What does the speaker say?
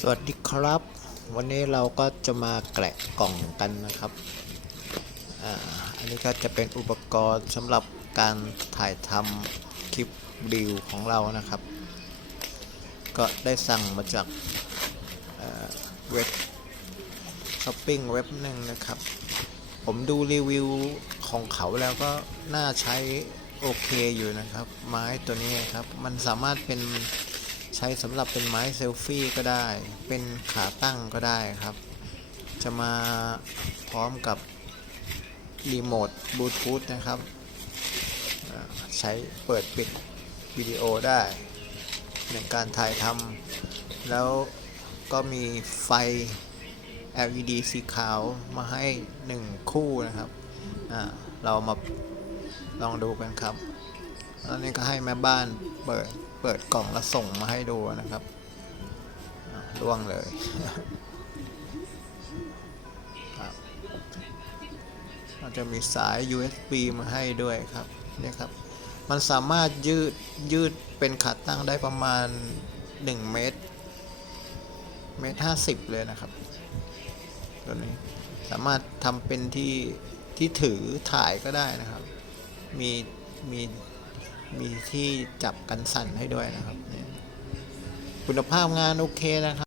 สวัสดีครับ วันนี้เราก็จะมาแกะกล่องกันนะครับออันนี้ก็จะเป็นอุปกรณ์สำหรับการถ่ายทำคลิปรีวิวของเรานะครับ ก็ได้สั่งมาจากเอ่อเว็บช้อปปิ้งเว็บหนึ่งนะครับ ผมดูรีวิวของเขาแล้วก็น่าใช้โอเคอยู่นะครับ ไม้ตัวนี้ครับ มันสามารถเป็น ใช้สำหรับเป็นไม้เซลฟี่ก็ได้ เป็นขาตั้งก็ได้ครับ จะมาพร้อมกับรีโมทบลูทูธนะครับ ใช้เปิดปิดวิดีโอได้ในการถ่ายทำแล้วก็มีไฟ LED สีขาวมาให้ 1 คู่นะครับ เรามาลองดูกันครับ แล้วนี่ก็ให้แม่บ้านเปิดเปิดกล่องแล้วส่งมาให้ดูนะครับอ่าล่วงเลยครับเราจะมีสาย USB มาให้ด้วยครับเนี่ยครับ มันสามารถยืดยืดเป็นขาตั้งได้ประมาณ 1 เมตร เมตรห้าสิบเลยนะครับตัวนี้สามารถทำเป็นที่ที่ถือถ่ายก็ได้นะครับ มีมี มีที่จับกันสั่นให้ด้วยนะครับ คุณภาพงานโอเคนะครับ